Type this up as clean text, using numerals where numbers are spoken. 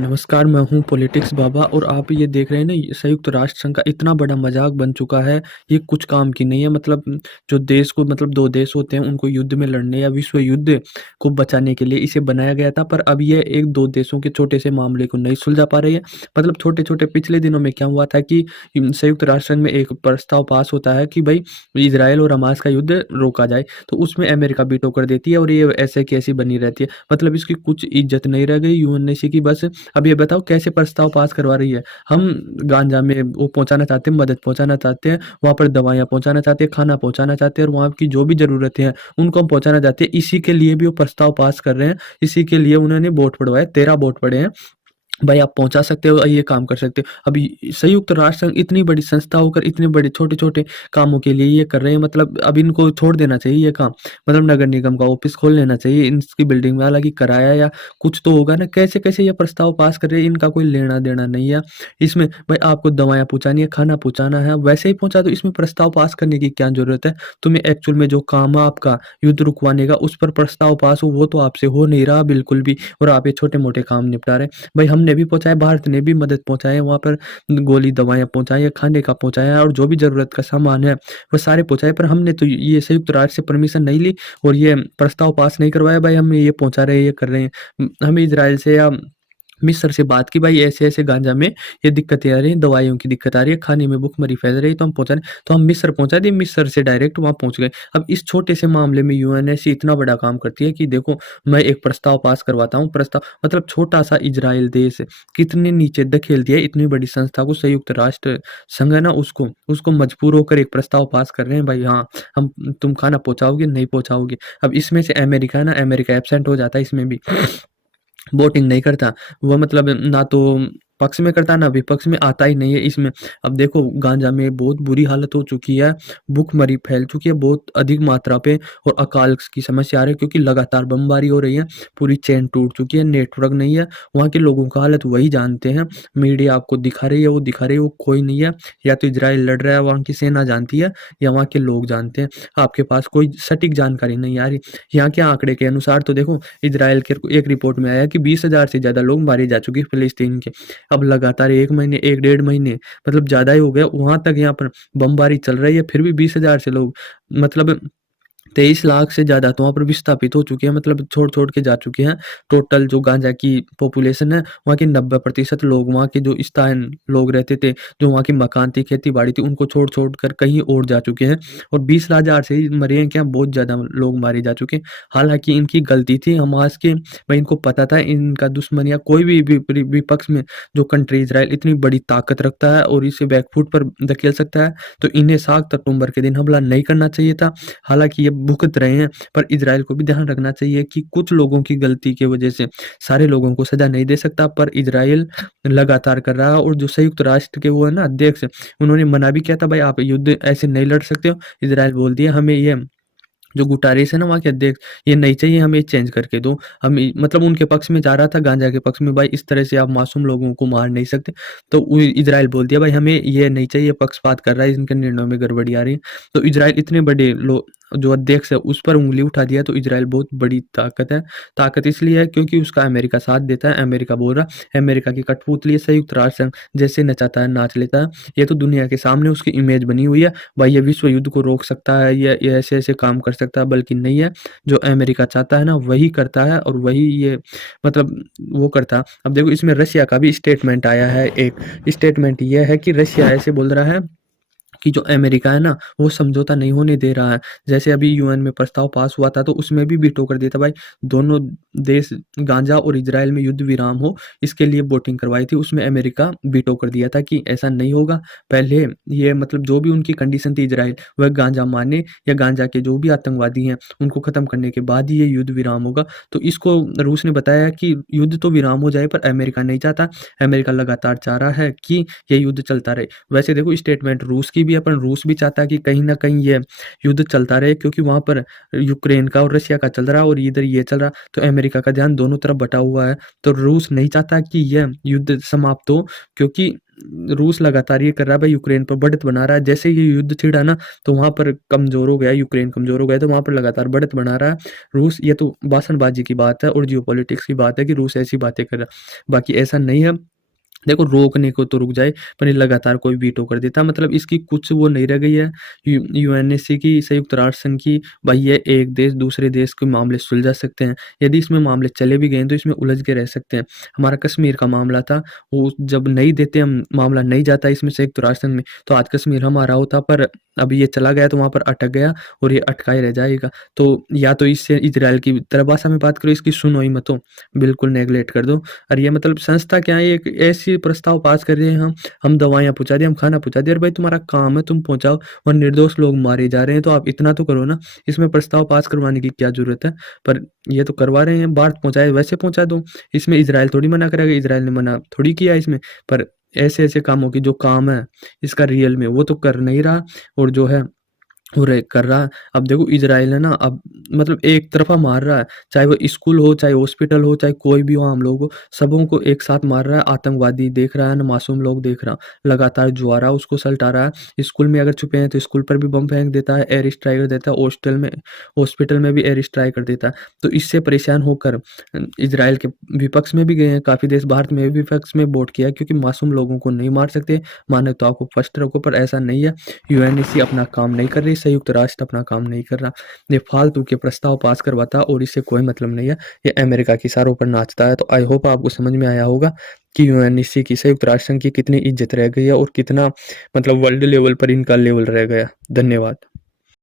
नमस्कार, मैं हूँ पॉलिटिक्स बाबा और आप ये देख रहे हैं ना, ये संयुक्त राष्ट्र संघ का इतना बड़ा मज़ाक बन चुका है, ये कुछ काम की नहीं है। मतलब जो देश को मतलब 2 देश होते हैं, उनको युद्ध में लड़ने या विश्व युद्ध को बचाने के लिए इसे बनाया गया था, पर अब ये 1-2 देशों के छोटे से मामले को नहीं सुलझा पा रही है। मतलब छोटे-छोटे पिछले दिनों में क्या हुआ था कि संयुक्त राष्ट्र संघ में एक प्रस्ताव पास होता है कि भई इज़राइल और हमास का युद्ध रोका जाए, तो उसमें अमेरिका वीटो कर देती है और ये ऐसे की ऐसी बनी रहती है। मतलब इसकी कुछ इज़्ज़त नहीं रह गई यूएनएससी की। बस अब ये बताओ कैसे प्रस्ताव पास करवा रही है। हम गांजा में वो पहुँचाना चाहते हैं, मदद पहुँचाना चाहते हैं, वहाँ पर दवाइयाँ पहुँचाना चाहते हैं, खाना पहुँचाना चाहते हैं और वहाँ की जो भी ज़रूरतें हैं, उनको हम पहुँचाना चाहते हैं। इसी के लिए भी वो प्रस्ताव पास कर रहे हैं, इसी के लिए उन्होंने वोट पड़वाए, 13 वोट पड़े हैं। भाई आप पहुँचा सकते हो, ये काम कर सकते हो। अभी संयुक्त राष्ट्र संघ इतनी बड़ी संस्था होकर इतने बड़े छोटे-छोटे कामों के लिए ये कर रहे हैं, मतलब अब इनको छोड़ देना चाहिए ये काम। मतलब नगर निगम का ऑफ़िस खोल लेना चाहिए इनकी बिल्डिंग में, हालाँकि किराया या कुछ तो होगा ना, कैसे-कैसे ये प्रस्ताव पास कर रहे हैं, इनका कोई लेना-देना नहीं है। इसमें भाई आपको दवाइयाँ पहुँचानी है, खाना पहुँचाना है, वैसे ही पहुँचा दो, इसमें प्रस्ताव पास करने की क्या ज़रूरत है? तुम्हें एक्चुअल में जो काम है आपका युद्ध रुकवाने का, उस पर प्रस्ताव पास हो, वो तो आपसे हो नहीं रहा बिल्कुल भी, और आप ये छोटे-मोटे काम निपटा रहे हैं। भाई हमने भी पहुँचाया, भारत ने भी मदद पहुँचाई है, वहाँ पर गोली दवाइयाँ पहुँचाई है, खाने का पहुँचाया है और जो भी ज़रूरत का सामान है, वो सारे पहुँचाए। पर हमने तो ये संयुक्त राष्ट्र से परमिशन नहीं ली और ये प्रस्ताव पास नहीं करवाया। भाई हम ये पहुँचा रहे हैं, ये कर रहे हैं। हमें इज़राइल से या मिस्र से बात की, भाई ऐसे-ऐसे गाँजा में ये दिक्कतें आ रही हैं, दवाइयों की दिक्कत आ रही है, खाने में भुखमरी फैल रही है, तो हम पहुँचा रहे हैं। तो हम मिस्र पहुँचा दिए, मिस्र से डायरेक्ट वहाँ पहुँच गए। अब इस छोटे से मामले में यूएनएससी इतना बड़ा काम करती है कि देखो, मैं एक प्रस्ताव पास करवाता हूँ, प्रस्ताव मतलब छोटा-सा इज़राइल देश कितने नीचे धकेल दिया है इतनी बड़ी संस्था को, संयुक्त राष्ट्र संघ है ना, उसको मजबूर होकर एक प्रस्ताव पास कर रहे हैं। भाई हाँ, हम तुम खाना पहुँचाओगे, नहीं पहुँचाओगे। अब इसमें से अमेरिका है ना, अमेरिका एब्सेंट हो जाता है इसमें भी। वोटिंग नहीं करता। वो मतलब ना तो पक्ष में करता, ना विपक्ष में, आता ही नहीं है इसमें। अब देखो गाँजा में बहुत बुरी हालत हो चुकी है, भुखमरी फैल चुकी है बहुत अधिक मात्रा पे और अकाल की समस्या आ रही है क्योंकि लगातार बमबारी हो रही है, पूरी चेन टूट चुकी है, नेटवर्क नहीं है, वहाँ के लोगों का हालत वही जानते हैं। मीडिया आपको दिखा रही है, वो दिखा रही है, वो कोई नहीं है। या तो इज़राइल लड़ रहा है, वहाँ की सेना जानती है, या वहाँ के लोग जानते हैं। आपके पास कोई सटीक जानकारी नहीं आ रही। यहाँ के आंकड़े के अनुसार तो देखो, इज़राइल के एक रिपोर्ट में आया कि 20,000 से ज़्यादा लोग मारे जा चुके हैं फ़िलिस्तीन के। अब लगातार 1 महीने, 1 डेढ़ महीने, मतलब ज़्यादा ही हो गया, वहाँ तक यहाँ पर बमबारी चल रही है, फिर भी 20,000 से लोग, मतलब 23 लाख से ज़्यादा तो वहाँ पर विस्थापित हो चुके हैं, मतलब छोड़-छोड़ के जा चुके हैं। टोटल जो गाँजा की पॉपुलेशन है, वहाँ के 90% लोग, वहाँ के जो स्थानीय लोग रहते थे, जो वहाँ की मकान थी, खेती-बाड़ी थी, उनको छोड़-छोड़ कर कहीं और जा चुके हैं और 20 हज़ार से ही मरे हैं क्या, बहुत ज़्यादा लोग मारे जा चुके हैं। हालाँकि इनकी गलती थी हमास के, भाई इनको पता था इनका दुश्मन या कोई भी विपक्ष में जो कंट्री इज़राइल इतनी बड़ी ताकत रखता है और इसे बैकफुट पर धकेल सकता है, तो इन्हें 7 अक्टूबर के दिन हमला नहीं करना चाहिए था। हालाँकि ये भुगत रहे हैं, पर इज़राइल को भी ध्यान रखना चाहिए कि कुछ लोगों की गलती की वजह से सारे लोगों को सज़ा नहीं दे सकता, पर इज़राइल लगातार कर रहा है। और जो संयुक्त राष्ट्र के वो है ना अध्यक्ष, उन्होंने मना भी किया था, भाई आप युद्ध ऐसे नहीं लड़ सकते हो। इज़राइल बोल दिया, हमें ये जो गुटारेस है ना वहाँ के अध्यक्ष, ये नहीं चाहिए, हमें ये चेंज करके दो। हम मतलब उनके पक्ष में जा रहा था, गांजा के पक्ष में, भाई इस तरह से आप मासूम लोगों को मार नहीं सकते। तो इजराइल बोल दिया, भाई हमें ये नहीं चाहिए, पक्षपात कर रहा है, इनके निर्णयों में गड़बड़ी आ रही है। तो इजराइल इतने बड़े जो अध्यक्ष है उस पर उंगली उठा दिया, तो इजराइल बहुत बड़ी ताकत है। ताकत इसलिए है क्योंकि उसका अमेरिका साथ देता है। अमेरिका बोल रहा है, अमेरिका की कठपुतली है संयुक्त राष्ट्र संघ, जैसे नचाता है नाच लेता है। ये तो दुनिया के सामने उसकी इमेज बनी हुई है, भाई ये विश्व युद्ध को रोक सकता है, ये ऐसे-ऐसे काम कर सकता है, बल्कि नहीं है। जो अमेरिका चाहता है ना वही करता है और वही ये मतलब वो करता है। अब देखो इसमें रशिया का भी स्टेटमेंट आया है एक, स्टेटमेंट ये है कि रशिया ऐसे बोल रहा है कि जो अमेरिका है ना, वो समझौता नहीं होने दे रहा है। जैसे अभी यूएन में प्रस्ताव पास हुआ था, तो उसमें भी वीटो कर दिया था, भाई दोनों देश गाज़ा और इज़राइल में युद्ध विराम हो, इसके लिए वोटिंग करवाई थी। उसमें अमेरिका वीटो कर दिया था कि ऐसा नहीं होगा। पहले ये मतलब जो भी उनकी कंडीशन थी इज़राइल, वह गाज़ा माने या गाज़ा के जो भी आतंकवादी हैं, उनको ख़त्म करने के बाद ही ये युद्ध विराम होगा। तो इसको रूस ने बताया कि युद्ध तो विराम हो जाए, पर अमेरिका नहीं चाहता। अमेरिका लगातार चाह रहा है कि ये युद्ध चलता रहे। वैसे देखो स्टेटमेंट रूस की भी है, पर रूस भी चाहता है कि कहीं न कहीं ये युद्ध चलता रहे, क्योंकि वहाँ पर यूक्रेन का और रशिया का चल रहा है और इधर ये चल रहा है, तो अमेरिका का ध्यान दोनों तरफ बँटा हुआ है। तो रूस नहीं चाहता कि यह युद्ध समाप्त हो, क्योंकि रूस लगातार ये कर रहा है भाई, यूक्रेन पर बढ़त बना रहा है। जैसे ये युद्ध छिड़ा ना, तो वहाँ पर कमज़ोर हो गया, यूक्रेन कमज़ोर हो गया, तो वहाँ पर लगातार बढ़त बना रहा है रूस। ये तो भाषणबाज़ी की बात है और जियोपॉलिटिक्स की बात है कि रूस ऐसी बातें कर रहा है। बाकी ऐसा नहीं है। देखो, रोकने को तो रुक जाए, पर ये लगातार कोई वीटो कर देता है, मतलब इसकी कुछ वो नहीं रह गई है। यूएनएससी की, संयुक्त राष्ट्र संघ की, भाई ये एक देश दूसरे देश के मामले सुलझा सकते हैं। यदि इसमें मामले चले भी गए हैं तो इसमें उलझ के रह सकते हैं। हमारा कश्मीर का मामला था, वो जब नहीं देते हम, मामला नहीं जाता इसमें संयुक्त राष्ट्र संघ में, तो आज कश्मीर हमारा होता, पर अभी ये चला गया तो वहाँ पर अटक गया और ये अटका ही रह जाएगा। तो या तो इससे इजराइल की तरह भाषा में बात करो, इसकी सुनो ही मत हो, बिल्कुल नेगलेक्ट कर दो। और ये मतलब संस्था क्या है, एक ऐसी प्रस्ताव पास कर रहे हैं हम दवाइयाँ पहुँचा दें, हम खाना पहुँचा दें। अरे भाई, तुम्हारा काम है, तुम पहुँचाओ, और निर्दोष लोग मारे जा रहे हैं, तो आप इतना तो करो ना। इसमें प्रस्ताव पास करवाने की क्या ज़रूरत है? पर ये तो करवा रहे हैं, बाढ़ पहुँचाए वैसे पहुँचा दो। इसमें इज़राइल थोड़ी मना करेगा, इज़राइल ने मना थोड़ी किया इसमें। पर ऐसे-ऐसे कामों की जो काम है इसका रियल में, वो तो कर नहीं रहा, और जो है और एक कर रहा है। अब देखो, इज़राइल है ना, अब मतलब एक तरफ़ा मार रहा है, चाहे वो स्कूल हो, चाहे हॉस्पिटल हो, चाहे कोई भी हो आम लोग हो, सबों को एक साथ मार रहा है। आतंकवादी देख रहा है ना, मासूम लोग देख रहा, लगातार जो आ रहा है उसको सलटा रहा है। स्कूल में अगर छुपे हैं तो स्कूल पर भी बम फेंक देता है, एयर स्ट्राइक कर देता है, हॉस्पिटल में भी एयर स्ट्राइक कर देता है। तो इससे परेशान होकर इज़राइल के विपक्ष में भी गए हैं काफ़ी देश, भारत में भी विपक्ष में वोट किया है, क्योंकि मासूम लोगों को नहीं मार सकते, मानवता को फर्स्ट रखो। पर ऐसा नहीं है, यूएनएससी अपना काम नहीं कर रही, संयुक्त राष्ट्र अपना काम नहीं कर रहा। ये फालतू के प्रस्ताव पास करवाता और इससे कोई मतलब नहीं है। ये अमेरिका की इशारों पर नाचता है। तो आई होप आपको समझ में आया होगा कि यूएनएससी की, संयुक्त राष्ट्र संघ की कितनी इज्जत रह गई है और कितना मतलब वर्ल्ड लेवल पर इनका लेवल रह गया। धन्यवाद।